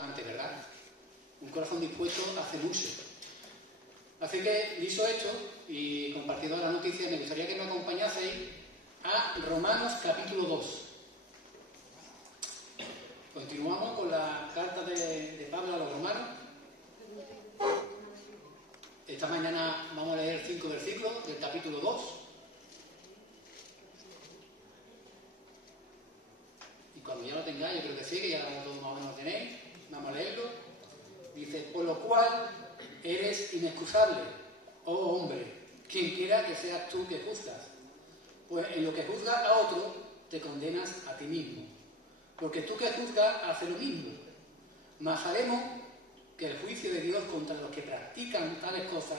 importante, ¿verdad? Un corazón dispuesto hace mucho. Así que, dicho esto, y compartido la noticia, me gustaría que me acompañaseis a Romanos capítulo 2. Continuamos con la carta de Pablo a los romanos. Esta mañana vamos a leer 5 versículos del capítulo 2. Y cuando ya lo tengáis, yo creo que sí, que ya todos más o menos lo tenéis, vamos a leerlo. Dice: por lo cual eres inexcusable, oh hombre, quien quiera que seas tú que juzgas. Pues en lo que juzgas a otro, te condenas a ti mismo. Porque tú que juzgas haces lo mismo. Mas sabemos que el juicio de Dios contra los que practican tales cosas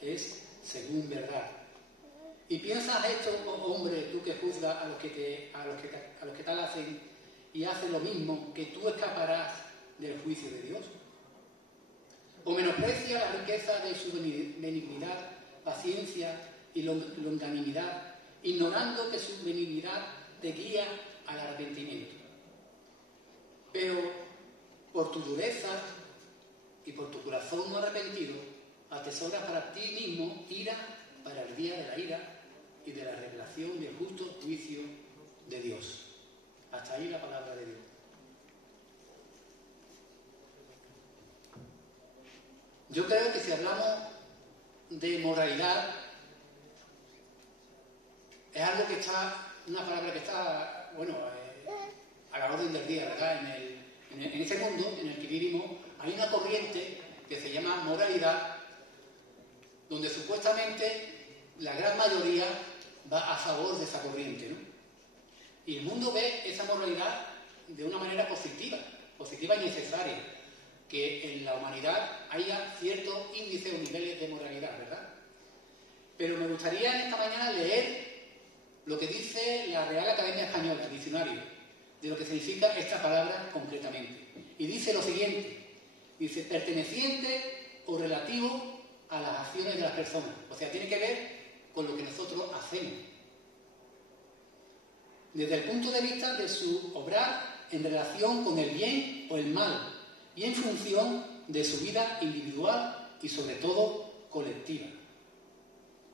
es según verdad. Y piensas esto, oh hombre, tú que juzgas a los que tal hacen y haces lo mismo, que tú escaparás del juicio de Dios. O menosprecia la riqueza de su benignidad, paciencia y longanimidad, ignorando que su benignidad te guía al arrepentimiento. Pero por tu dureza y por tu corazón no arrepentido, atesoras para ti mismo ira para el día de la ira y de la revelación del justo juicio de Dios. Hasta ahí la palabra de Dios. Yo creo que si hablamos de moralidad, es algo que está, una palabra que está, bueno, a la orden del día, ¿verdad? En este mundo en el que vivimos hay una corriente que se llama moralidad, donde supuestamente la gran mayoría va a favor de esa corriente, ¿no? Y el mundo ve esa moralidad de una manera positiva y necesaria, que en la humanidad haya ciertos índices o niveles de moralidad, ¿verdad? Pero me gustaría en esta mañana leer lo que dice la Real Academia Española, el diccionario, de lo que significa esta palabra concretamente. Y dice lo siguiente, dice: perteneciente o relativo a las acciones de las personas. O sea, tiene que ver con lo que nosotros hacemos, desde el punto de vista de su obrar en relación con el bien o el mal, y en función de su vida individual y sobre todo colectiva,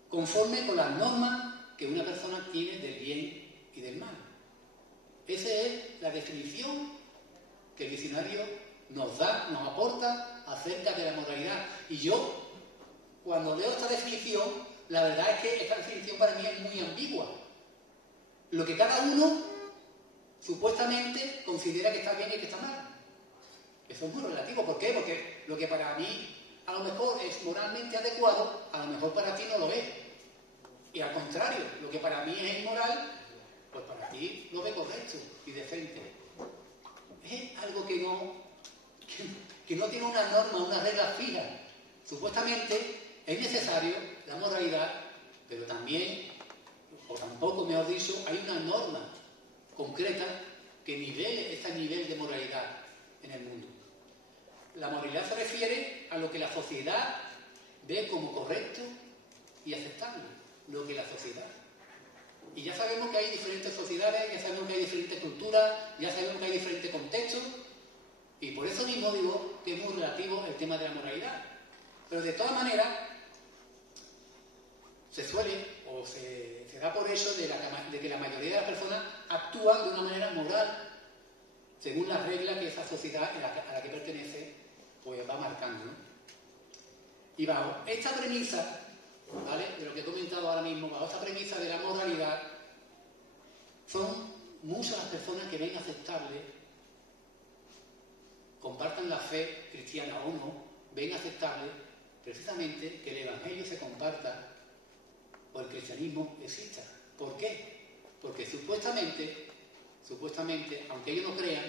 conforme con las normas que una persona tiene del bien y del mal. Esa es la definición que el diccionario nos da, nos aporta acerca de la moralidad. Y yo, cuando leo esta definición, la verdad es que esta definición para mí es muy ambigua. Lo que cada uno supuestamente considera que está bien y que está mal. Eso es muy relativo. ¿Por qué? Porque lo que para mí a lo mejor es moralmente adecuado, a lo mejor para ti no lo es. Y al contrario, lo que para mí es inmoral, pues para ti lo ve correcto y decente. Es algo que no tiene una norma, una regla fija. Supuestamente es necesario la moralidad, pero también, o tampoco mejor dicho, hay una norma concreta que nivele este nivel de moralidad en el mundo. La moralidad se refiere a lo que la sociedad ve como correcto y aceptable, lo que la sociedad. Y ya sabemos que hay diferentes sociedades, ya sabemos que hay diferentes culturas, ya sabemos que hay diferentes contextos, y por eso mismo digo que es muy relativo el tema de la moralidad. Pero de todas maneras, se suele, o se da por hecho de que la mayoría de las personas actúan de una manera moral, según las reglas que esa sociedad a la que pertenece pues va marcando, ¿no? Y bajo esta premisa, ¿vale?, de lo que he comentado ahora mismo, bajo esta premisa de la moralidad, son muchas las personas que ven aceptable, compartan la fe cristiana o no, ven aceptable precisamente que el Evangelio se comparta o el cristianismo exista. ¿Por qué? Porque supuestamente, aunque ellos no crean,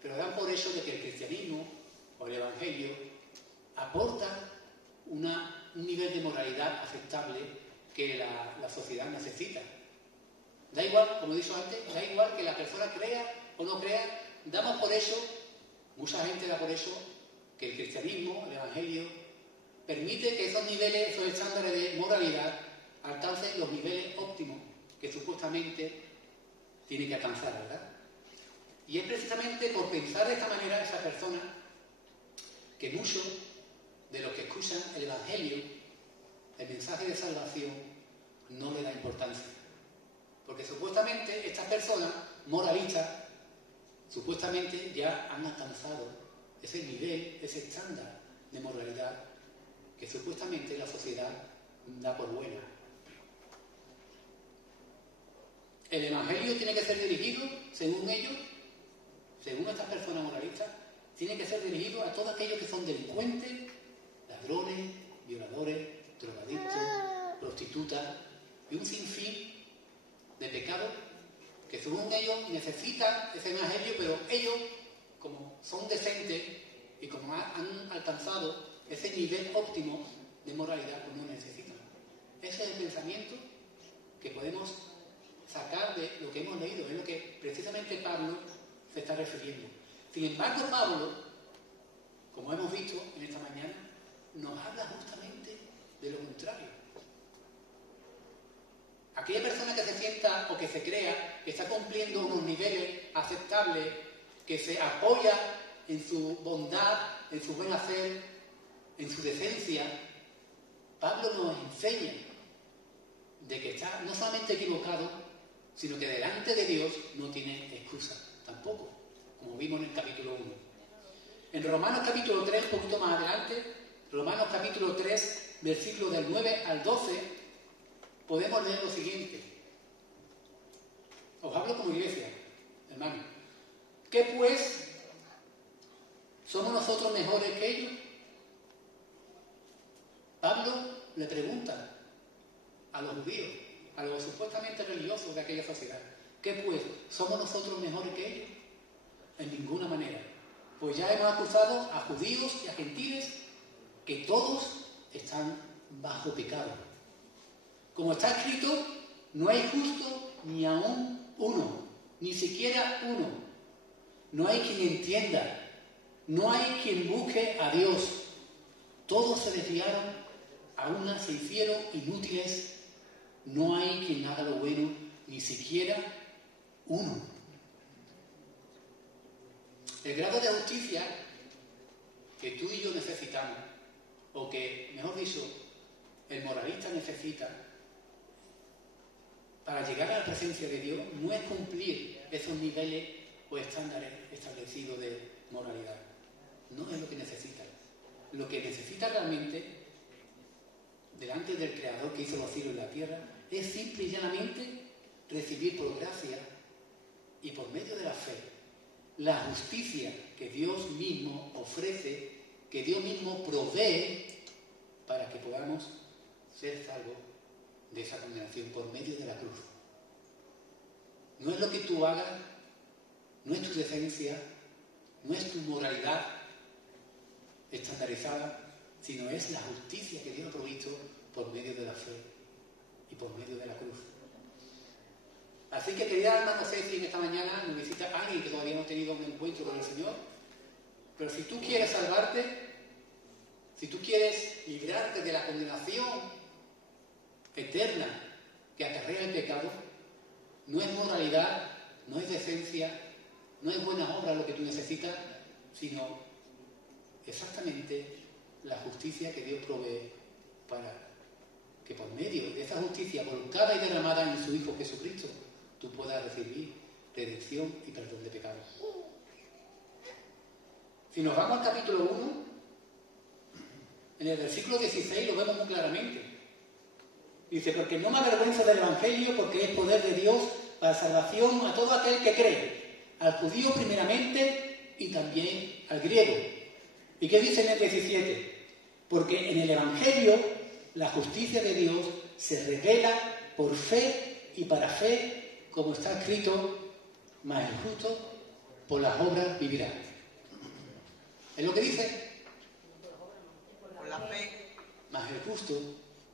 pero dan por hecho de que el cristianismo o el Evangelio aporta un nivel de moralidad aceptable que la sociedad necesita. Da igual, como he dicho antes, da igual que la persona crea o no crea, damos por eso, mucha gente da por eso, que el cristianismo, el Evangelio, permite que esos niveles, esos estándares de moralidad alcancen los niveles óptimos que supuestamente tiene que alcanzar, ¿verdad? Y es precisamente por pensar de esta manera esa persona que muchos de los que escuchan el Evangelio, el mensaje de salvación, no le da importancia. Porque supuestamente estas personas moralistas, supuestamente ya han alcanzado ese nivel, ese estándar de moralidad que supuestamente la sociedad da por buena. El Evangelio tiene que ser dirigido, según ellos, según estas personas moralistas, tiene que ser dirigido a todos aquellos que son delincuentes, ladrones, violadores, drogadictos, prostitutas y un sinfín de pecados que según ellos necesitan ese Evangelio, pero ellos, como son decentes y como han alcanzado ese nivel óptimo de moralidad, pues no necesitan. Ese es el pensamiento que podemos sacar de lo que hemos leído, es lo que precisamente Pablo se está refiriendo. Sin embargo, Pablo, como hemos visto en esta mañana, nos habla justamente de lo contrario. Aquella persona que se sienta o que se crea que está cumpliendo unos niveles aceptables, que se apoya en su bondad, en su buen hacer, en su decencia, Pablo nos enseña de que está no solamente equivocado, sino que delante de Dios no tiene excusa tampoco, como vimos en el capítulo 1. En Romanos capítulo 3, un poquito más adelante, Romanos capítulo 3, versículos del 9 al 12, podemos leer lo siguiente. Os hablo como iglesia, hermano. ¿Qué pues? ¿Somos nosotros mejores que ellos? Pablo le pregunta a los judíos, a los supuestamente religiosos de aquella sociedad, ¿qué pues? ¿Somos nosotros mejores que ellos? En ninguna manera. Pues ya hemos acusado a judíos y a gentiles que todos están bajo pecado. Como está escrito, no hay justo ni aún uno, ni siquiera uno. No hay quien entienda, no hay quien busque a Dios. Todos se desviaron, a una se hicieron inútiles. No hay quien haga lo bueno, ni siquiera uno. El grado de justicia que tú y yo necesitamos, o que, mejor dicho, el moralista necesita, para llegar a la presencia de Dios, no es cumplir esos niveles o estándares establecidos de moralidad. No es lo que necesita. Lo que necesita realmente, delante del Creador que hizo los cielos y la tierra, es simple y llanamente recibir por gracia y por medio de la fe la justicia que Dios mismo ofrece, que Dios mismo provee para que podamos ser salvos de esa condenación por medio de la cruz. No es lo que tú hagas, no es tu decencia, no es tu moralidad estandarizada, sino es la justicia que Dios ha provisto por medio de la fe y por medio de la cruz. Así que, querida hermana, no sé si en esta mañana nos visita alguien que todavía no ha tenido un encuentro con el Señor, pero si tú quieres salvarte, si tú quieres librarte de la condenación eterna que acarrea el pecado, no es moralidad, no es decencia, no es buenas obras lo que tú necesitas, sino exactamente la justicia que Dios provee para que por medio de esa justicia volcada y derramada en su Hijo Jesucristo, tú puedas recibir redención y perdón de pecados. Si nos vamos al capítulo 1, en el versículo 16 lo vemos muy claramente. Dice, porque no me avergüenzo del Evangelio, porque es poder de Dios para salvación a todo aquel que cree, al judío primeramente y también al griego. ¿Y qué dice en el 17? Porque en el Evangelio la justicia de Dios se revela por fe y para fe, como está escrito, mas el justo por las obras vivirá. ¿Es lo que dice? Por la fe. Mas el justo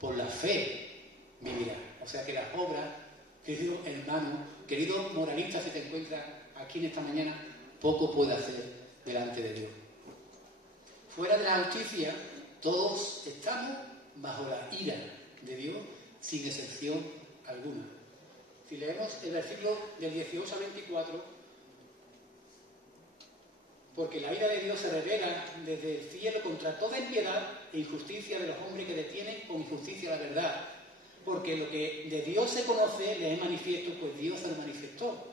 por la fe vivirá. O sea que las obras, querido hermano, querido moralista, si te encuentras aquí en esta mañana, poco puede hacer delante de Dios. Fuera de la justicia, todos estamos bajo la ira de Dios, sin excepción alguna. Si leemos el versículo del 18 al 24, porque la ira de Dios se revela desde el cielo contra toda impiedad e injusticia de los hombres que detienen con injusticia la verdad. Porque lo que de Dios se conoce le es manifiesto, pues Dios se lo manifestó.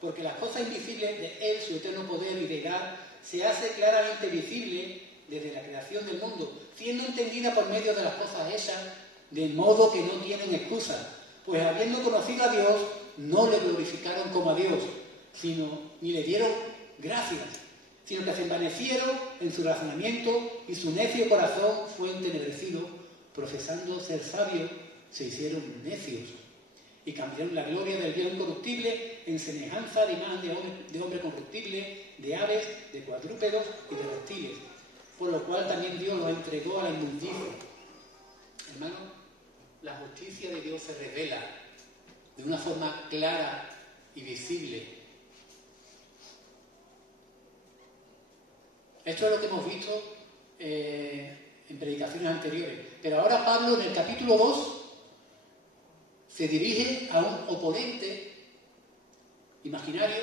Porque las cosas invisibles de Él, su eterno poder y deidad, se hace claramente visible desde la creación del mundo, siendo entendida por medio de las cosas hechas, de modo que no tienen excusa. Pues habiendo conocido a Dios, no le glorificaron como a Dios, ni le dieron gracias, sino que se envanecieron en su razonamiento y su necio corazón fue entenebrecido, profesando ser sabios, se hicieron necios y cambiaron la gloria del bien corruptible en semejanza de imagen de hombre corruptible, de aves, de cuadrúpedos y de reptiles, por lo cual también Dios los entregó a la inmundicia. Hermano, la justicia de Dios se revela de una forma clara y visible. Esto es lo que hemos visto en predicaciones anteriores. Pero ahora Pablo, en el capítulo 2, se dirige a un oponente imaginario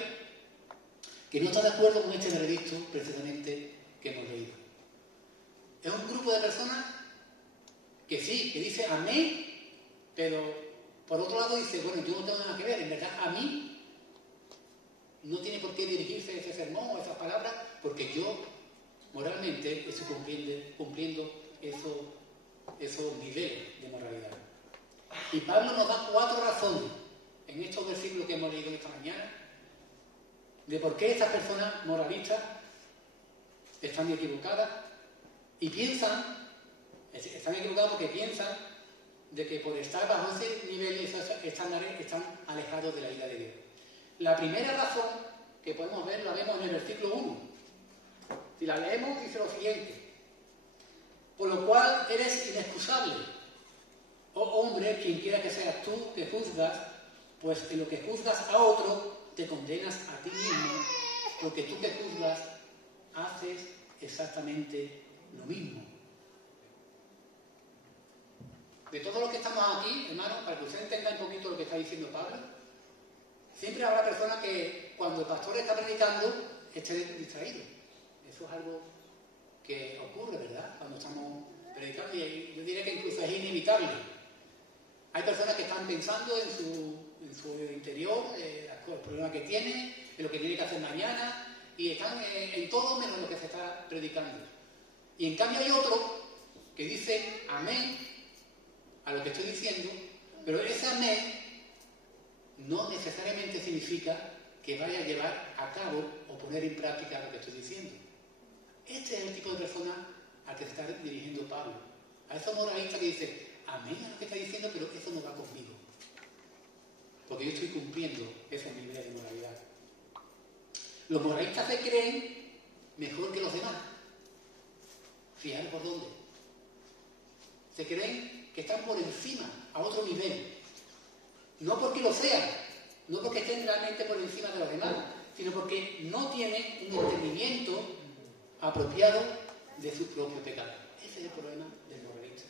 que no está de acuerdo con este veredicto precisamente que hemos leído. Es un grupo de personas que sí, que dice amén, pero por otro lado dice, bueno, yo no tengo nada que ver, en verdad a mí no tiene por qué dirigirse ese sermón o esas palabras, porque yo moralmente estoy cumpliendo esos niveles de moralidad. Y Pablo nos da 4 razones en estos versículos que hemos leído esta mañana de por qué estas personas moralistas están equivocadas y están equivocadas porque piensan de que por estar bajo ese nivel, esos estándares, están alejados de la ira de Dios. La primera razón que podemos ver, la vemos en el versículo 1. Si la leemos, dice lo siguiente: por lo cual eres inexcusable, oh hombre, quien quiera que seas tú que juzgas, pues en lo que juzgas a otro, te condenas a ti mismo, porque tú que juzgas haces exactamente lo mismo. De todos los que estamos aquí, hermanos, para que ustedes entendan un poquito lo que está diciendo Pablo, siempre habrá personas que cuando el pastor está predicando esté distraído. Eso es algo que ocurre, ¿verdad? Cuando estamos predicando, y yo diría que incluso es inevitable. Hay personas que están pensando en su interior, los problemas que tienen, en lo que tiene que hacer mañana, y están en todo menos lo que se está predicando. Y en cambio hay otro que dice amén a lo que estoy diciendo, pero ese amén no necesariamente significa que vaya a llevar a cabo o poner en práctica lo que estoy diciendo. Este es el tipo de persona al que se está dirigiendo Pablo. A esos moralistas que dicen amén a lo que está diciendo, pero eso no va conmigo, porque yo estoy cumpliendo esos niveles de moralidad. Los moralistas se creen mejor que los demás. Fijaros por dónde. Se creen que están por encima, a otro nivel. No porque lo sean, no porque estén realmente por encima de los demás, sino porque no tienen un entendimiento apropiado de su propio pecado. Ese es el problema del moralista.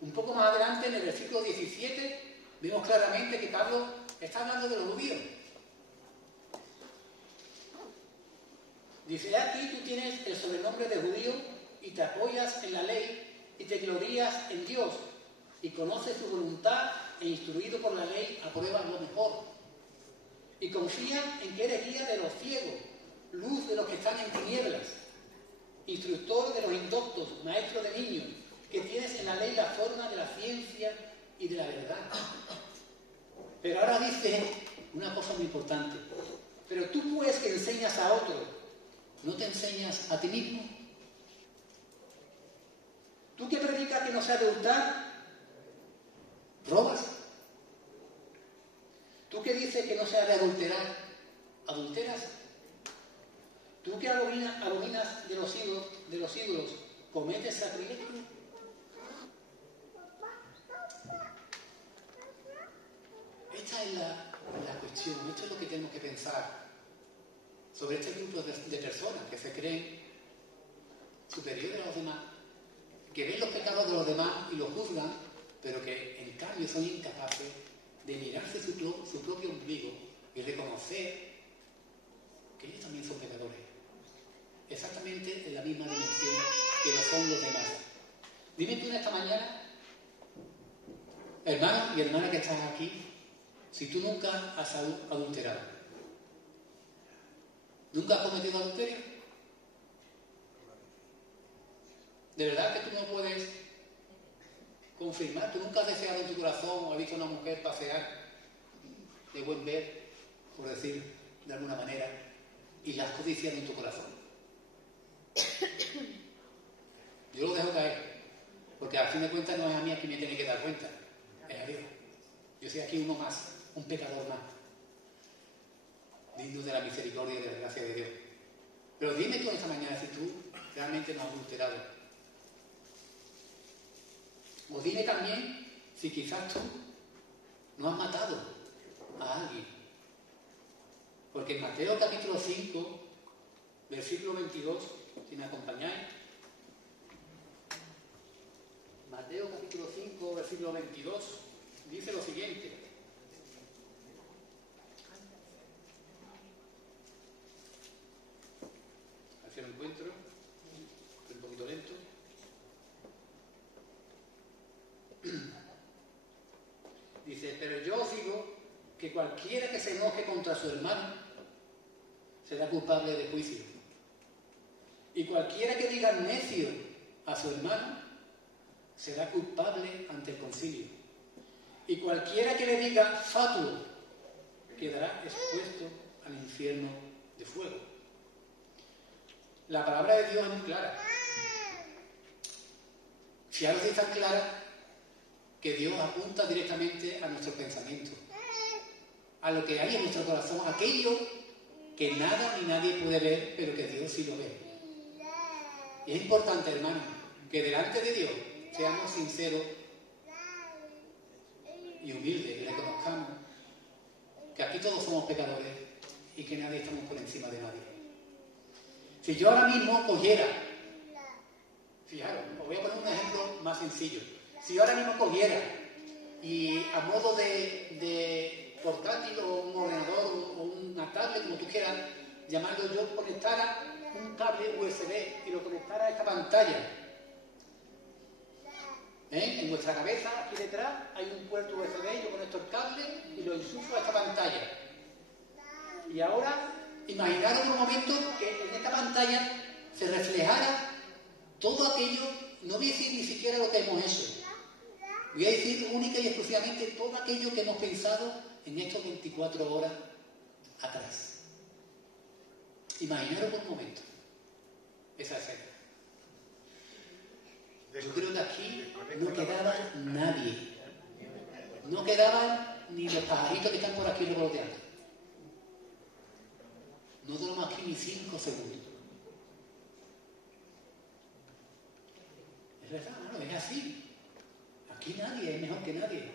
Un poco más adelante, en el versículo 17, vemos claramente que Pablo está hablando de los judíos. Dice, aquí tú tienes el sobrenombre de judío y te apoyas en la ley y te glorías en Dios y conoces su voluntad e instruido por la ley apruebas lo mejor. Y confías en que eres guía de los ciegos, luz de los que están en tinieblas, instructor de los indoctos, maestro de niños, que tienes en la ley la forma de la ciencia y de la verdad. Pero ahora dice una cosa muy importante. Pero tú pues que enseñas a otro, ¿no te enseñas a ti mismo? ¿Tú que predicas que no se ha de hurtar? ¿Robas? ¿Tú que dices que no se ha de adulterar? ¿Adulteras? ¿Tú que abominas de los ídolos, cometes sacrilegio? Esta es la cuestión, esto es lo que tenemos que pensar sobre este grupo de personas que se creen superiores a los demás, que ven los pecados de los demás y los juzgan, pero que en cambio son incapaces de mirarse su propio ombligo y reconocer que ellos también son pecadores exactamente en la misma dimensión que lo son los demás. Dime tú en esta mañana, hermano y hermana que estás aquí, si tú nunca has adulterado. ¿Nunca has cometido adulterio? ¿De verdad que tú no puedes confirmar? ¿Tú nunca has deseado en tu corazón o has visto a una mujer pasear de buen ver, por decir de alguna manera, y la has codiciado en tu corazón? Yo lo dejo caer, porque al fin de cuentas no es a mí a quien me tiene que dar cuenta, es a Dios. Yo soy aquí uno más, un pecador más, digno de la misericordia y de la gracia de Dios. Pero dime tú esta mañana si tú realmente no has adulterado. O dime también si quizás tú no has matado a alguien. Porque en Mateo capítulo 5, versículo 22, si me acompañáis. Mateo capítulo 5, versículo 22, dice lo siguiente. Así lo encuentro, un poquito lento. Dice, pero yo os digo que cualquiera que se enoje contra su hermano será culpable de juicio. Y cualquiera que diga necio a su hermano será culpable ante el concilio. Y cualquiera que le diga fatuo quedará expuesto al infierno de fuego. La palabra de Dios es muy clara. Fijaros si es tan clara que Dios apunta directamente a nuestro pensamiento, a lo que hay en nuestro corazón, aquello que nada ni nadie puede ver, pero que Dios sí lo ve. Y es importante, hermano, que delante de Dios seamos sinceros y humildes, y reconozcamos que aquí todos somos pecadores y que nadie estamos por encima de nadie. Si yo ahora mismo cogiera, fijaros, os voy a poner un ejemplo más sencillo. Si yo ahora mismo cogiera y a modo de portátil o un ordenador o una tablet, como tú quieras llamarlo, yo conectara un cable USB y lo conectara a esta pantalla. En vuestra cabeza, aquí detrás, hay un puerto USB, yo conecto el cable y lo enchufo a esta pantalla. Y ahora, imaginaros un momento que en esta pantalla se reflejara todo aquello, no voy a decir ni siquiera lo que hemos hecho. Voy a decir única y exclusivamente todo aquello que hemos pensado en estas 24 horas atrás. Imaginaros por un momento esa escena. Yo creo que aquí no quedaba nadie. No quedaban ni los pajaritos que están por aquí revoloteando. No duramos aquí ni 5 segundos. Es verdad, no, es así. Aquí nadie es mejor que nadie.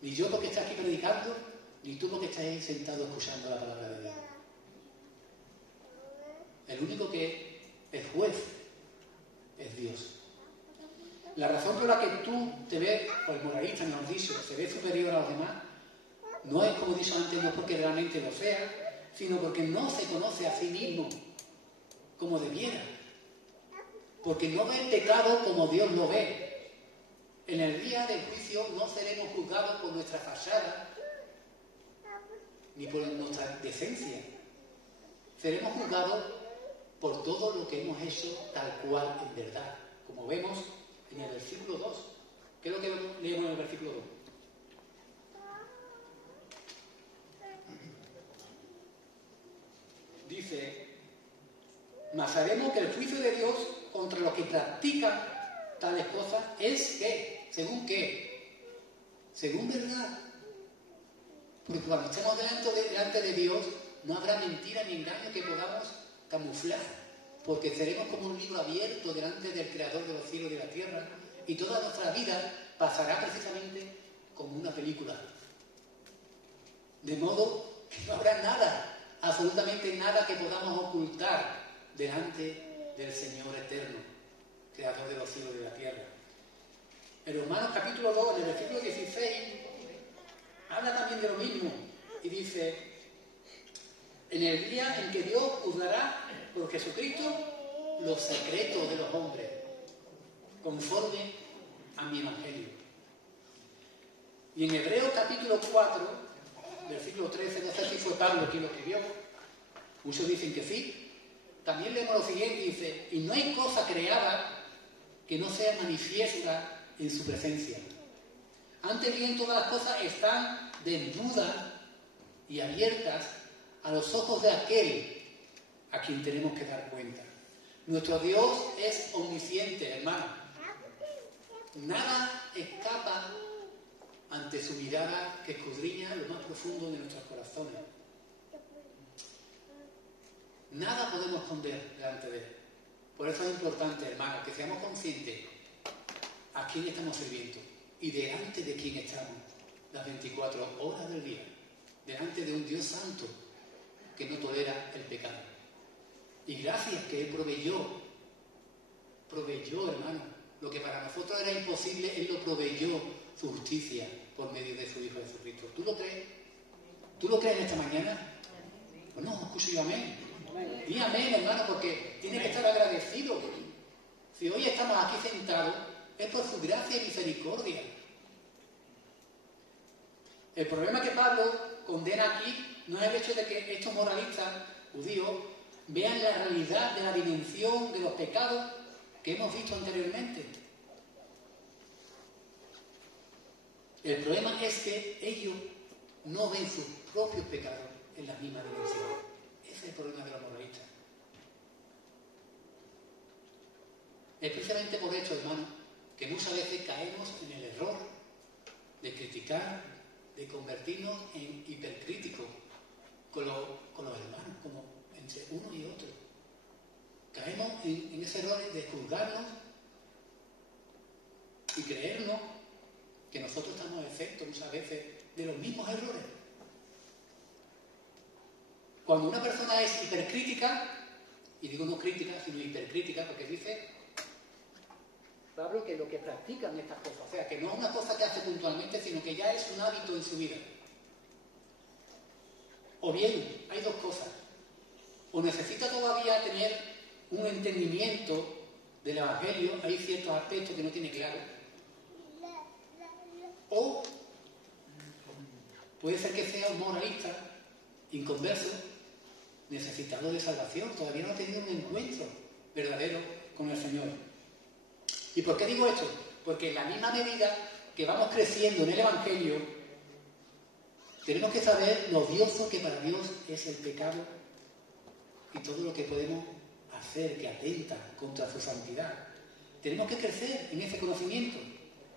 Ni yo porque está aquí predicando, ni tú porque estás ahí sentado escuchando la palabra de Dios. El único que es juez es Dios. La razón por la que tú te ves, o el moralista, mejor dicho, se ve superior a los demás, no es, como he dicho antes, no porque realmente lo sea, sino porque no se conoce a sí mismo como debiera. Porque no ve el pecado como Dios lo ve. En el día del juicio no seremos juzgados por nuestra fachada ni por nuestra decencia. Seremos juzgados por todo lo que hemos hecho tal cual en verdad, como vemos en el versículo 2. ¿Qué es lo que leemos en el versículo 2? Dice, mas sabemos que el juicio de Dios contra los que practican tales cosas es que, ¿según qué? Según verdad. Porque cuando estemos delante de Dios, no habrá mentira ni engaño que podamos camuflar, porque seremos como un libro abierto delante del Creador de los cielos y de la tierra, y toda nuestra vida pasará precisamente como una película. De modo que no habrá nada, absolutamente nada que podamos ocultar delante del Señor eterno, Creador de los cielos y de la tierra. En Romanos capítulo 2, en el versículo 16, habla también de lo mismo, y dice, en el día en que Dios juzgará por Jesucristo los secretos de los hombres, conforme a mi Evangelio. Y en Hebreos capítulo 4, versículo 13, no sé si fue Pablo quien lo escribió, muchos dicen que sí, también leemos lo siguiente, dice, y no hay cosa creada que no sea manifiesta en su presencia. Antes bien, todas las cosas están desnudas y abiertas a los ojos de aquel a quien tenemos que dar cuenta. Nuestro Dios es omnisciente, hermano. Nada escapa ante su mirada que escudriña lo más profundo de nuestros corazones. Nada podemos esconder delante de Él. Por eso es importante, hermano, que seamos conscientes a quién estamos sirviendo y delante de quién estamos las 24 horas del día. Delante de un Dios santo que no tolera el pecado. Y gracias que Él proveyó, hermano, lo que para nosotros era imposible, Él lo proveyó, su justicia, por medio de su Hijo Jesucristo. ¿Tú lo crees? ¿Tú lo crees en esta mañana? Bueno, escucho yo amén. Y amén, hermano, porque tiene que estar agradecido. Si hoy estamos aquí sentados, es por su gracia y misericordia. El problema que Pablo condena aquí no es el hecho de que estos moralistas judíos vean la realidad de la dimensión de los pecados que hemos visto anteriormente. El problema es que ellos no ven sus propios pecados en la misma dimensión. Ese es el problema de los moralistas. Es precisamente por esto, hermano, que muchas veces caemos en el error de criticar, de convertirnos en hipercríticos con los hermanos, como entre uno y otro. Caemos en ese error de juzgarnos y creernos que nosotros estamos exentos muchas veces de los mismos errores. Cuando una persona es hipercrítica, y digo no crítica, sino hipercrítica, porque dice Pablo que lo que practican estas cosas, o sea, que no es una cosa que hace puntualmente, sino que ya es un hábito en su vida. O bien, hay dos cosas. O necesita todavía tener un entendimiento del Evangelio, hay ciertos aspectos que no tiene claro. O puede ser que sea un moralista, inconverso, necesitado de salvación, todavía no ha tenido un encuentro verdadero con el Señor. ¿Y por qué digo esto? Porque en la misma medida que vamos creciendo en el Evangelio, tenemos que saber lo odioso que para Dios es el pecado y todo lo que podemos hacer que atenta contra su santidad. Tenemos que crecer en ese conocimiento,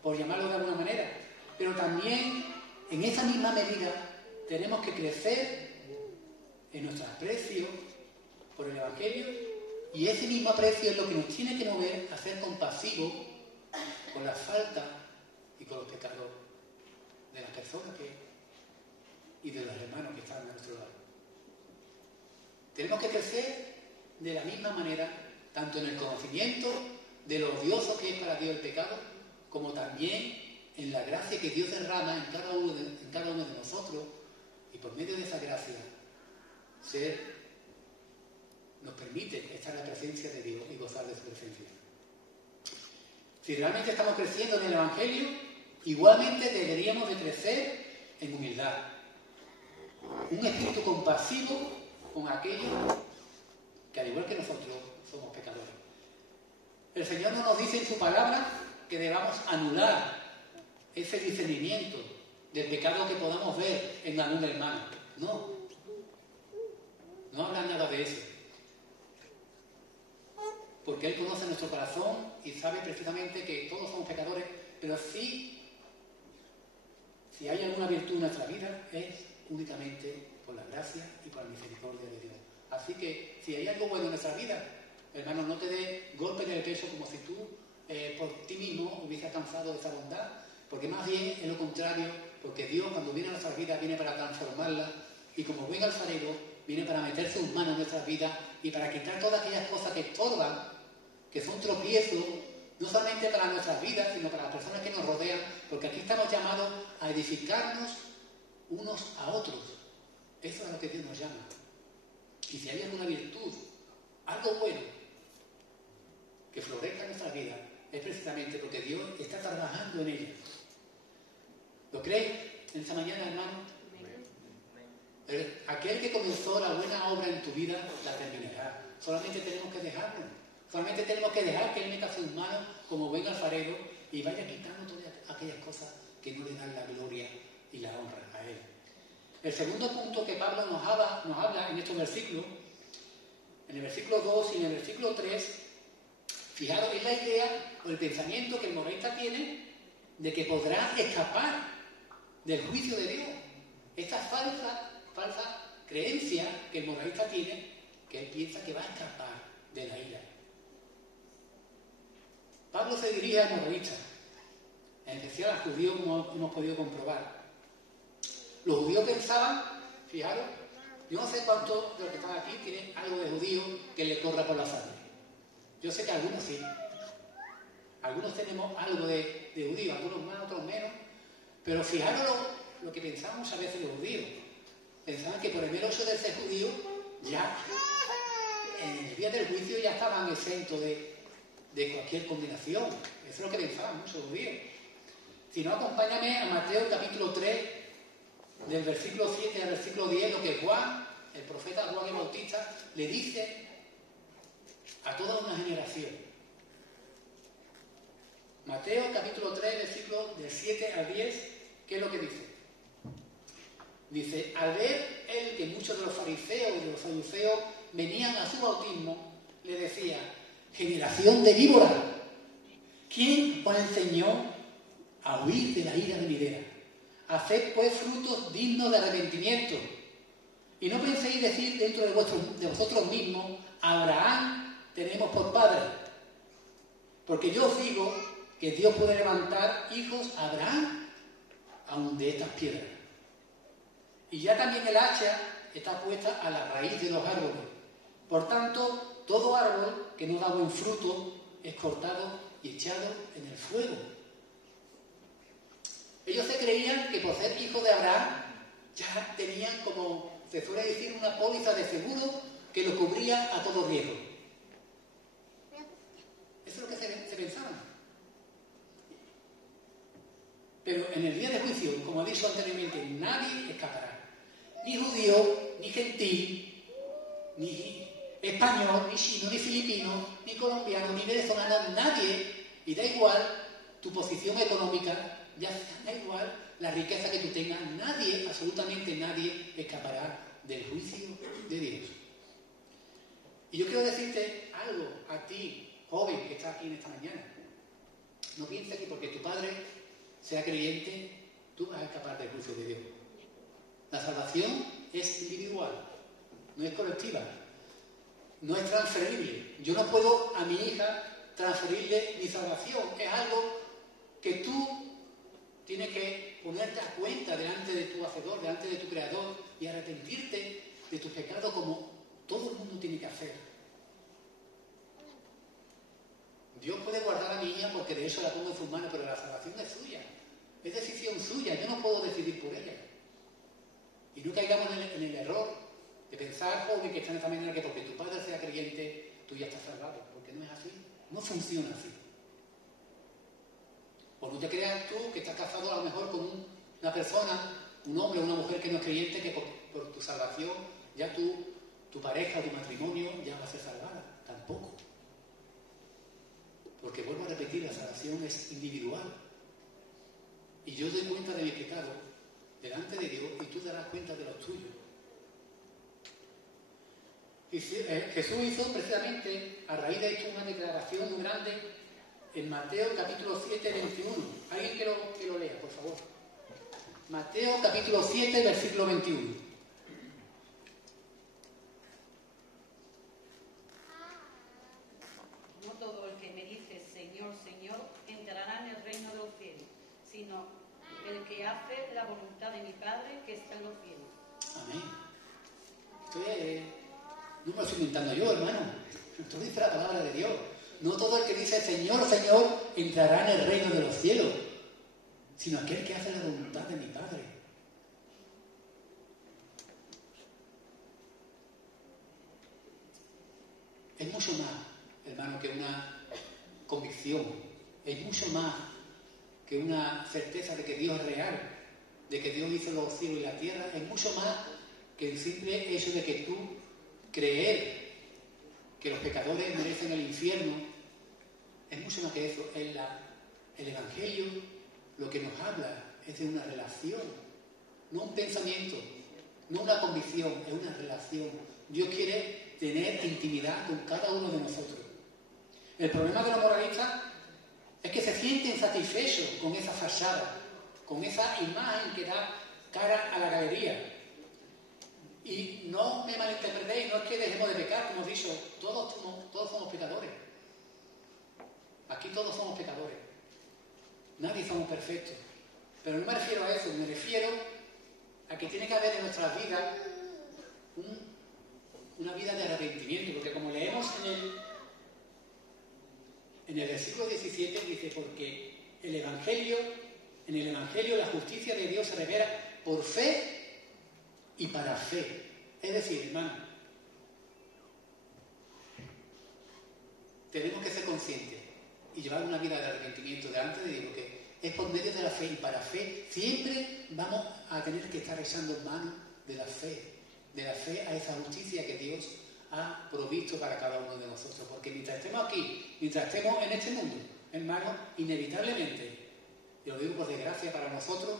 por llamarlo de alguna manera, pero también en esa misma medida tenemos que crecer en nuestro aprecio por el Evangelio, y ese mismo aprecio es lo que nos tiene que mover a ser compasivos con la falta y con los pecados de las personas y de los hermanos que están a nuestro lado. Tenemos que crecer de la misma manera, tanto en el conocimiento de lo odioso que es para Dios el pecado, como también en la gracia que Dios derrama en cada uno de nosotros, y por medio de esa gracia nos permite estar en la presencia de Dios y gozar de su presencia. Si realmente estamos creciendo en el Evangelio, igualmente deberíamos de crecer en humildad. Un espíritu compasivo con aquellos que, al igual que nosotros, somos pecadores. El Señor no nos dice en su palabra que debamos anular ese discernimiento del pecado que podamos ver en algún hermano. No habla nada de eso. Porque Él conoce nuestro corazón y sabe precisamente que todos somos pecadores, pero si hay alguna virtud en nuestra vida, es únicamente por la gracia y por la misericordia de Dios. Así que si hay algo bueno en nuestra vida, hermano, no te dé golpes en el pecho como si tú por ti mismo hubieses alcanzado esa bondad, porque más bien es lo contrario, porque Dios cuando viene a nuestras vidas viene para transformarlas, y como buen alfarero viene para meter sus manos en nuestras vidas y para quitar todas aquellas cosas que estorban, que son tropiezos, no solamente para nuestras vidas, sino para las personas que nos rodean, porque aquí estamos llamados a edificarnos unos a otros. Eso es a lo que Dios nos llama. Y si hay alguna virtud, algo bueno que florezca en nuestra vida es precisamente porque Dios está trabajando en ella. ¿Lo creéis en esta mañana, hermano? Aquel que comenzó la buena obra en tu vida la terminará. Solamente tenemos que dejarlo. Solamente tenemos que dejar que Él meta sus manos como buen alfarero y vaya quitando todas aquellas cosas que no le dan la gloria y la honra a Él. El segundo punto que Pablo nos habla en estos versículos, en el versículo 2 y en el versículo 3, fijaros, es la idea o el pensamiento que el moralista tiene de que podrá escapar del juicio de Dios. Esta falsa creencia que el moralista tiene, que él piensa que va a escapar de la ira. Pablo se dirige al moralista, en especial al judío, como hemos podido comprobar. Los judíos pensaban, fijaros, yo no sé cuántos de los que están aquí tienen algo de judío que le corra por la sangre. Yo sé que algunos sí. Algunos tenemos algo de judío, algunos más, otros menos. Pero fijaros lo que pensábamos a veces los judíos. Pensaban que por el mero hecho de ser judío, ya en el día del juicio ya estaban exentos de cualquier condenación. Eso es lo que pensaban muchos judíos. Si no, acompáñame a Mateo capítulo 3, del versículo 7 al versículo 10, lo que Juan, el profeta Juan el Bautista, le dice a toda una generación. Mateo capítulo 3, versículos del 7 al 10, ¿qué es lo que dice? Dice, al ver él que muchos de los fariseos y de los saduceos venían a su bautismo, le decía, generación de víboras, ¿quién os enseñó a huir de la ira venidera? Haced pues frutos dignos de arrepentimiento. Y no penséis decir dentro de vosotros mismos, Abraham tenemos por padre. Porque yo os digo que Dios puede levantar hijos a Abraham aun de estas piedras. Y ya también el hacha está puesta a la raíz de los árboles. Por tanto, todo árbol que no da buen fruto es cortado y echado en el fuego. Ellos se creían que por ser hijos de Abraham ya tenían, como se suele decir, una póliza de seguro que lo cubría a todo riesgo. Eso es lo que se pensaban. Pero en el día de juicio, como he dicho anteriormente, nadie escapará. Ni judío, ni gentil, ni español, ni chino, ni filipino, ni colombiano, ni venezolano, nadie, y da igual tu posición económica, ya da igual la riqueza que tú tengas, nadie, absolutamente nadie, escapará del juicio de Dios. Y yo quiero decirte algo a ti, joven, que está aquí en esta mañana. No pienses que porque tu padre sea creyente, tú vas a escapar del juicio de Dios. La salvación es individual, no es colectiva, no es transferible. Yo no puedo a mi hija transferirle mi salvación. Es algo que tú tienes que ponerte a cuenta delante de tu Hacedor, delante de tu Creador y arrepentirte de tus pecados como todo el mundo tiene que hacer. Dios puede guardar a mi hija porque de eso la pongo en sus manos, pero la salvación es suya. Es decisión suya, yo no puedo decidir por ella. Y no caigamos en el error de pensar, joven, que está en esta manera, que porque tu padre sea creyente, tú ya estás salvado. Porque no es así. No funciona así. O no te creas tú que estás casado a lo mejor con una persona, un hombre o una mujer que no es creyente, que por tu salvación ya tu pareja o tu matrimonio ya va a ser salvada. Tampoco. Porque vuelvo a repetir, la salvación es individual. Y yo doy cuenta de mi pecado delante de Dios y tú darás cuenta de los tuyos. Y Jesús hizo precisamente a raíz de esto una declaración muy grande en Mateo capítulo 7, 21. Alguien que lo lea, por favor. Mateo capítulo 7, versículo 21. No todo el que me dice Señor, Señor, entrará en el reino de los cielos, sino el que hace la voluntad de mi Padre que está en los cielos. Amén. No me lo estoy inventando yo, hermano. Esto dice la palabra de Dios. No todo el que dice Señor, Señor, entrará en el reino de los cielos, sino aquel que hace la voluntad de mi Padre. es mucho más, hermano, que una convicción, es mucho más que una certeza de que Dios es real, de que Dios hizo los cielos y la tierra, es mucho más que el simple hecho de que tú creer que los pecadores merecen el infierno, es mucho más que eso. El Evangelio lo que nos habla es de una relación, no un pensamiento, no una convicción, es una relación. Dios quiere tener intimidad con cada uno de nosotros. El problema de los moralistas es que se sienten satisfechos con esa fachada, con esa imagen que da cara a la galería. Y no me malinterpretéis, no es que dejemos de pecar, como he dicho, todos somos pecadores. Aquí todos somos pecadores. Nadie somos perfectos. Pero no me refiero a eso, me refiero a que tiene que haber en nuestras vidas una vida de arrepentimiento, porque como leemos en el versículo 17, dice, porque en el Evangelio la justicia de Dios se revela por fe y para fe. Es decir, hermano, tenemos que ser conscientes y llevar una vida de arrepentimiento delante de Dios, porque es por medio de la fe y para fe. Siempre vamos a tener que estar echando mano de la fe a esa justicia que Dios ha provisto para cada uno de nosotros. Porque mientras estemos aquí, mientras estemos en este mundo, hermanos, inevitablemente, y lo digo por desgracia para nosotros,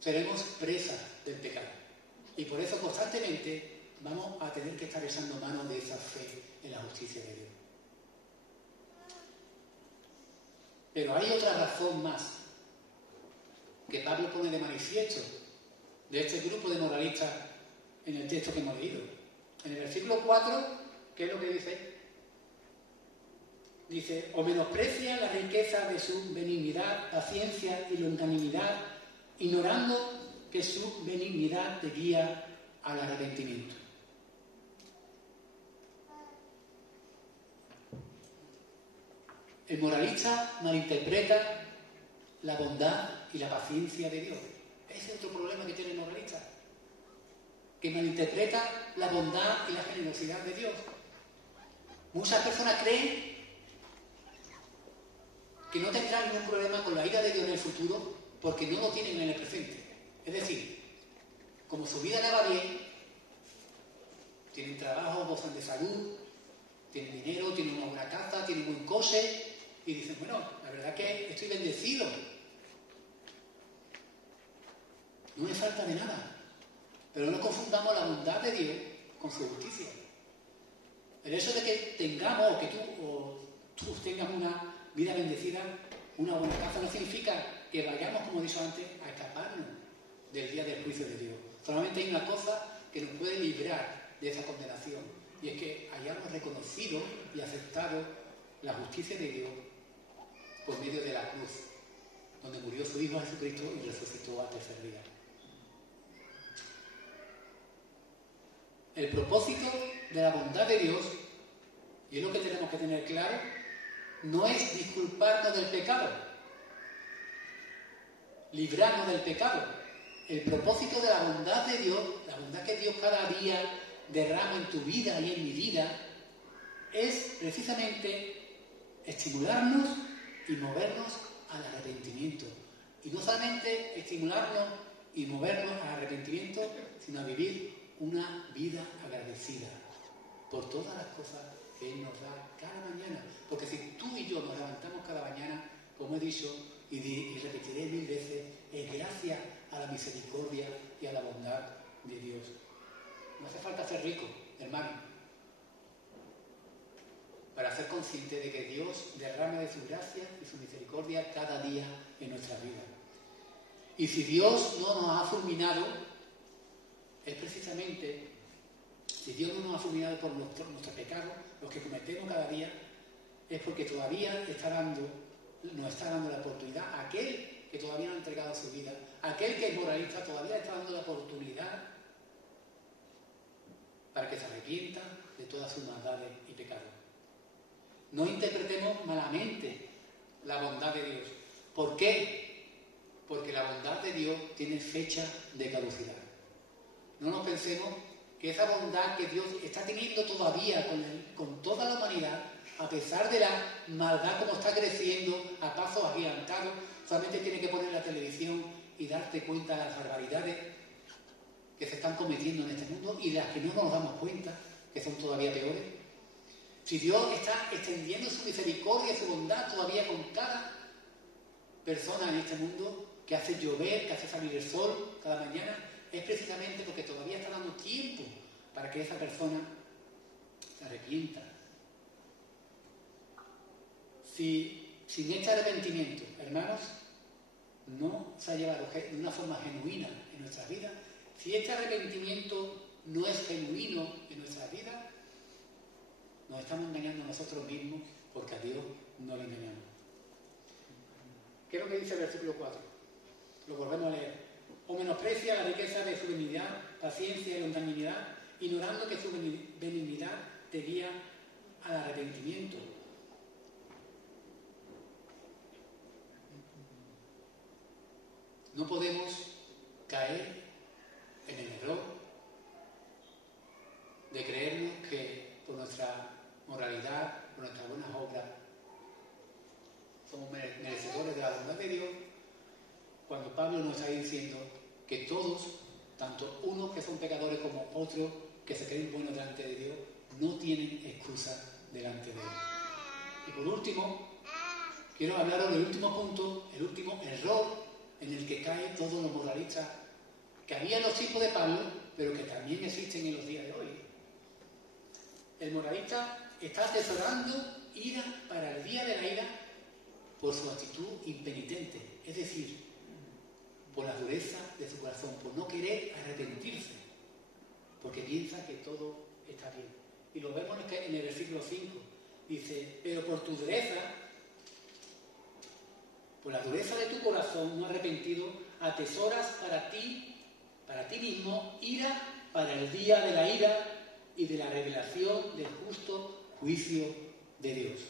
seremos presas del pecado. Y por eso constantemente vamos a tener que estar echando mano de esa fe en la justicia de Dios. Pero hay otra razón más que Pablo pone de manifiesto de este grupo de moralistas en el texto que hemos leído. En el versículo 4, ¿qué es lo que dice? Dice, o menosprecian la riqueza de su benignidad, paciencia y longanimidad, ignorando que su benignidad te guía al arrepentimiento. El moralista malinterpreta la bondad y la paciencia de Dios. Ese es otro problema que tiene el moralista, que malinterpreta la bondad y la generosidad de Dios. Muchas personas creen que no tendrán ningún problema con la ira de Dios en el futuro porque no lo tienen en el presente. Es decir, como su vida le va bien, tienen trabajo, gozan de salud, tienen dinero, tienen una buena casa, tienen un buen coche, y dicen, bueno, la verdad es que estoy bendecido. No me falta de nada. Pero no confundamos la bondad de Dios con su justicia. El hecho de que tengamos, o tú tengas una vida bendecida, una buena casa, no significa que vayamos, como he dicho antes, a escaparnos del día del juicio de Dios. Solamente hay una cosa que nos puede librar de esa condenación, y es que hayamos reconocido y aceptado la justicia de Dios por medio de la cruz, donde murió su Hijo Jesucristo y resucitó al tercer día. El propósito de la bondad de Dios, y es lo que tenemos que tener claro, no es disculparnos del pecado, librarnos del pecado. El propósito de la bondad de Dios, la bondad que Dios cada día derrama en tu vida y en mi vida, es precisamente estimularnos y movernos al arrepentimiento. Y no solamente estimularnos y movernos al arrepentimiento, sino a vivir una vida agradecida por todas las cosas que Él nos da cada mañana. Porque si tú y yo nos levantamos cada mañana, como he dicho y repetiré 1000 veces, es gracias a la misericordia y a la bondad de Dios. No hace falta ser rico, hermano, para ser consciente de que Dios derrama de su gracia y su misericordia cada día en nuestra vida. Y si Dios no nos ha fulminado, es precisamente, si Dios no nos ha fulminado por nuestros pecados, los que cometemos cada día, es porque todavía nos está dando la oportunidad a aquel que todavía no ha entregado su vida, aquel que es moralista, todavía está dando la oportunidad para que se arrepienta de todas sus maldades y pecados. No interpretemos malamente la bondad de Dios. ¿Por qué? Porque la bondad de Dios tiene fecha de caducidad. No nos pensemos que esa bondad que Dios está teniendo todavía con toda la humanidad, a pesar de la maldad como está creciendo a pasos agigantados, solamente tienes que poner la televisión y darte cuenta de las barbaridades que se están cometiendo en este mundo y las que no nos damos cuenta, que son todavía peores. Si Dios está extendiendo su misericordia y su bondad todavía con cada persona en este mundo, que hace llover, que hace salir el sol cada mañana, es precisamente porque todavía está dando tiempo para que esa persona se arrepienta. Si sin este arrepentimiento, hermanos, no se ha llevado de una forma genuina en nuestras vidas, si este arrepentimiento no es genuino en nuestras vidas, nos estamos engañando a nosotros mismos porque a Dios no le engañamos. ¿Qué es lo que dice el versículo 4? Lo volvemos a leer. O menosprecia la riqueza de su benignidad, paciencia y longanimidad, ignorando que su benignidad te guía al arrepentimiento. No podemos caer en el error de creernos que por nuestra moralidad, por nuestras buenas obras, somos merecedores de la bondad de Dios, cuando Pablo nos está diciendo que todos, tanto unos que son pecadores como otros que se creen buenos delante de Dios, no tienen excusa delante de Él. Y por último, quiero hablaros del último punto, el último error en el que caen todos los moralistas que había en los tiempos de Pablo, pero que también existen en los días de hoy. El moralista está atesorando ira para el día de la ira por su actitud impenitente, es decir, por la dureza de su corazón, por no querer arrepentirse, porque piensa que todo está bien. Y lo vemos en el versículo 5, dice, pero por tu dureza, por la dureza de tu corazón no arrepentido, atesoras para ti mismo, ira para el día de la ira y de la revelación del justo juicio de Dios.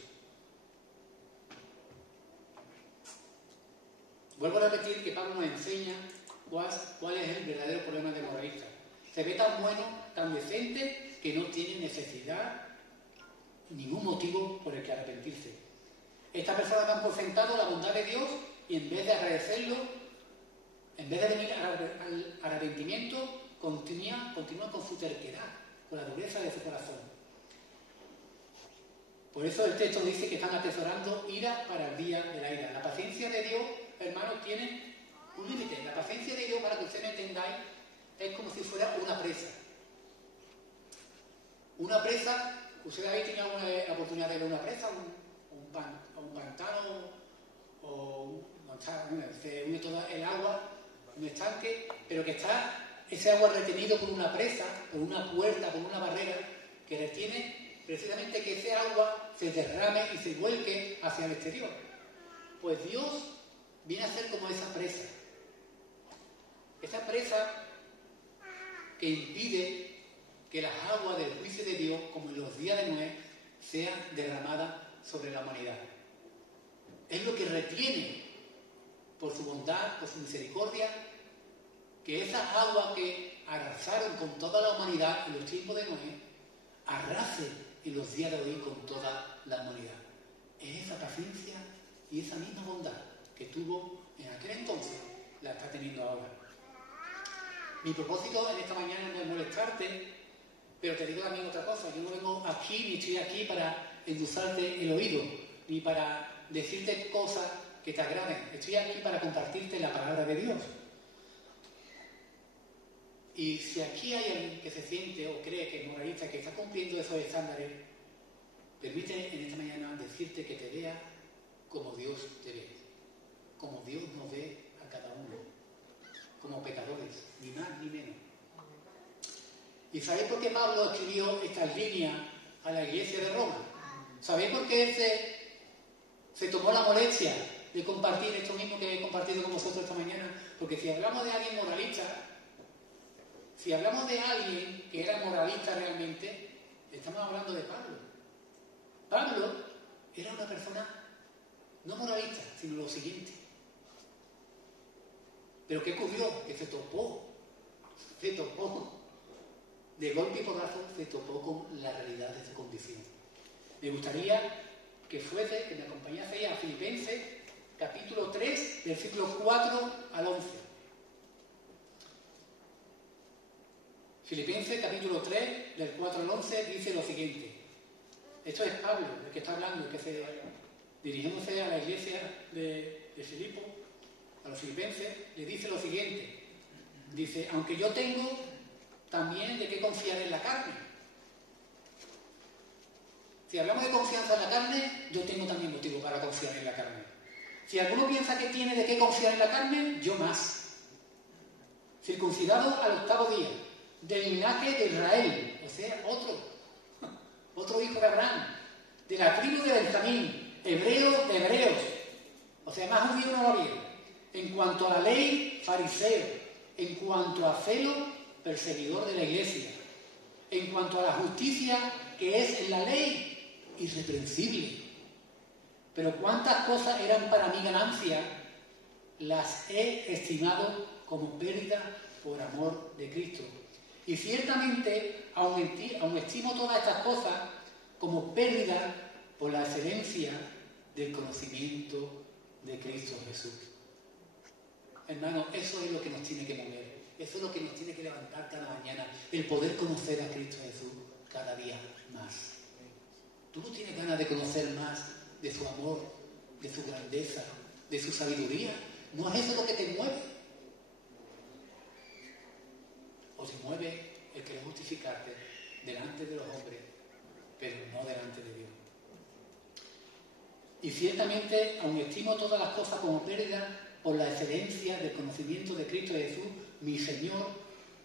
Vuelvo a repetir que Pablo nos enseña cuál es el verdadero problema del moralista. Se ve tan bueno, tan decente, que no tiene necesidad, ningún motivo por el que arrepentirse. Estas personas dan por sentado la bondad de Dios y en vez de agradecerlo, en vez de venir al arrepentimiento, continúan con su terquedad, con la dureza de su corazón. Por eso el texto dice que están atesorando ira para el día de la ira. La paciencia de Dios, hermanos, tiene un límite. La paciencia de Dios, para que ustedes me entendáis, es como si fuera una presa. Una presa, ¿ustedes habéis tenido alguna vez la oportunidad de ver una presa? Un pantano o se une todo el agua, un estanque, pero que está ese agua retenido por una presa, por una puerta, por una barrera, que retiene precisamente que ese agua se derrame y se vuelque hacia el exterior. Pues Dios viene a ser como esa presa que impide que las aguas del juicio de Dios, como en los días de Noé, sean derramadas sobre la humanidad. Es lo que retiene, por su bondad, por su misericordia, que esas aguas que arrasaron con toda la humanidad en los tiempos de Noé, arrasen en los días de hoy con toda la humanidad. Es esa paciencia y esa misma bondad que tuvo en aquel entonces, la está teniendo ahora. Mi propósito en esta mañana no es molestarte, pero te digo también otra cosa. Yo no vengo aquí, ni estoy aquí para endulzarte el oído, ni para decirte cosas que te agraden. Estoy aquí para compartirte la palabra de Dios. Y si aquí hay alguien que se siente o cree que es moralista, que está cumpliendo esos estándares, permíteme en esta mañana decirte que te vea como Dios te ve, como Dios nos ve a cada uno, como pecadores, ni más ni menos. ¿Y sabéis por qué Pablo escribió estas líneas a la iglesia de Roma? ¿Sabéis por qué él se tomó la molestia de compartir esto mismo que he compartido con vosotros esta mañana? Porque si hablamos de alguien moralista, si hablamos de alguien que era moralista realmente, estamos hablando de Pablo. Pablo era una persona no moralista, sino lo siguiente. Pero ¿qué ocurrió? Que se topó de golpe y porrazo se topó con la realidad de su condición. Me gustaría que me acompañase a Filipenses, capítulo 3, versículos 4 al 11. Filipenses, capítulo 3, del 4 al 11, dice lo siguiente. Esto es Pablo, el que está hablando, dirigiéndose a la iglesia de Filipo, a los filipenses, le dice lo siguiente. Dice, aunque yo tengo también de qué confiar en la carne. Si hablamos de confianza en la carne, yo tengo también motivo para confiar en la carne. Si alguno piensa que tiene de qué confiar en la carne, yo más. Circuncidado al 8º día, del linaje de Israel, o sea, otro hijo de Abraham, de la tribu de Benjamín, hebreo de hebreos, o sea, más judío no lo había. En cuanto a la ley, fariseo. En cuanto a celo, perseguidor de la iglesia. En cuanto a la justicia que es en la ley, irreprensible. Pero cuántas cosas eran para mí ganancia, las he estimado como pérdida por amor de Cristo. Y ciertamente, aun estimo todas estas cosas como pérdida por la excelencia del conocimiento de Cristo Jesús. Hermano, eso es lo que nos tiene que mover, eso es lo que nos tiene que levantar cada mañana, el poder conocer a Cristo Jesús cada día más. ¿Tú no tienes ganas de conocer más de su amor, de su grandeza, de su sabiduría? ¿No es eso lo que te mueve? ¿O te mueve el querer justificarte delante de los hombres, pero no delante de Dios? Y ciertamente, aun estimo todas las cosas como pérdida por la excelencia del conocimiento de Cristo Jesús, mi Señor,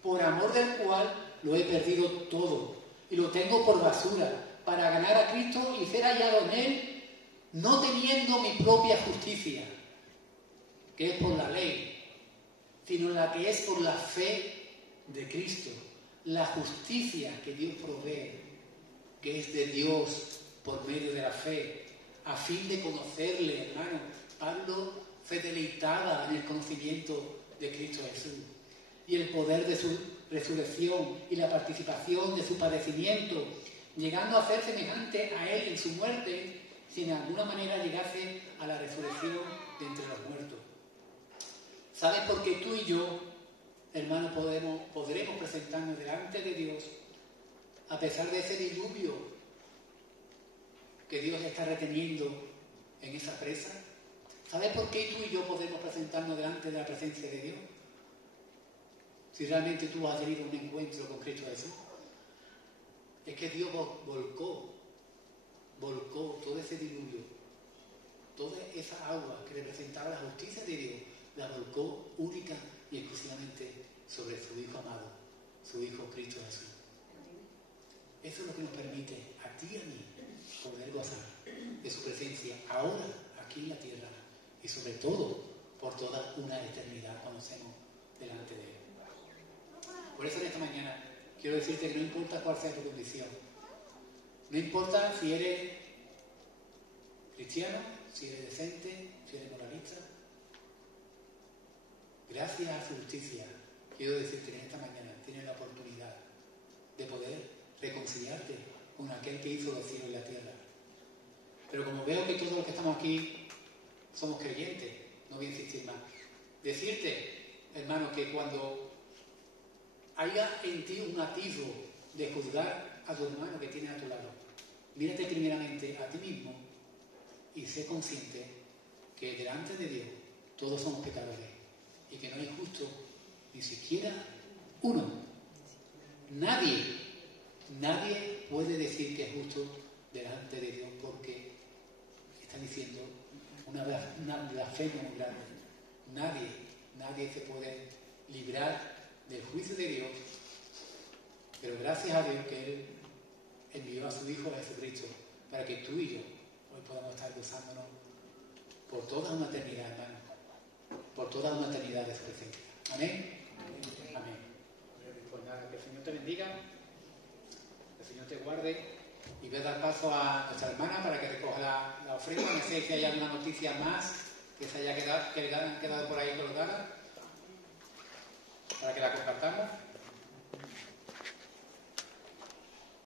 por amor del cual lo he perdido todo y lo tengo por basura, para ganar a Cristo y ser hallado en Él, no teniendo mi propia justicia, que es por la ley, sino la que es por la fe de Cristo, la justicia que Dios provee, que es de Dios por medio de la fe, a fin de conocerle, hermano. Pablo fue deleitada en el conocimiento de Cristo Jesús y el poder de su resurrección y la participación de su padecimiento, llegando a ser semejante a Él en su muerte, si en alguna manera llegase a la resurrección de entre los muertos. ¿Sabes por qué tú y yo, hermano, podremos presentarnos delante de Dios a pesar de ese diluvio que Dios está reteniendo en esa presa? ¿Sabes por qué tú y yo podemos presentarnos delante de la presencia de Dios? Si realmente tú has tenido un encuentro con Cristo Jesús. Es que Dios volcó todo ese diluvio, toda esa agua que representaba la justicia de Dios, la volcó única y exclusivamente sobre su Hijo amado, su Hijo Cristo Jesús. Eso es lo que nos permite a ti y a mí poder gozar de su presencia ahora, aquí en la tierra, y sobre todo por toda una eternidad cuando estemos delante de Él. Por eso en esta mañana quiero decirte que no importa cuál sea tu condición, no importa si eres cristiano, si eres decente, si eres moralista, gracias a su justicia, quiero decirte que en esta mañana tienes la oportunidad de poder reconciliarte con aquel que hizo los cielos y la tierra. Pero como veo que todos los que estamos aquí somos creyentes, no voy a insistir más. Decirte, hermano, que cuando haya en ti un atisbo de juzgar a tu hermano que tienes a tu lado, mírate primeramente a ti mismo y sé consciente que delante de Dios todos somos pecadores y que no hay justo ni siquiera uno. Nadie puede decir que es justo delante de Dios porque está diciendo una blasfemia muy grande. Nadie se puede librar del juicio de Dios, pero gracias a Dios que Él envió a su Hijo Jesucristo para que tú y yo hoy podamos estar gozándonos por toda una eternidad, hermano, por toda una eternidad de su presencia. Amén. Amén. Pues nada, que el Señor te bendiga, que el Señor te guarde, y voy a dar paso a nuestra hermana para que recoja la ofrenda. No sé si hay alguna noticia más que se haya quedado por ahí colocada para que la compartamos.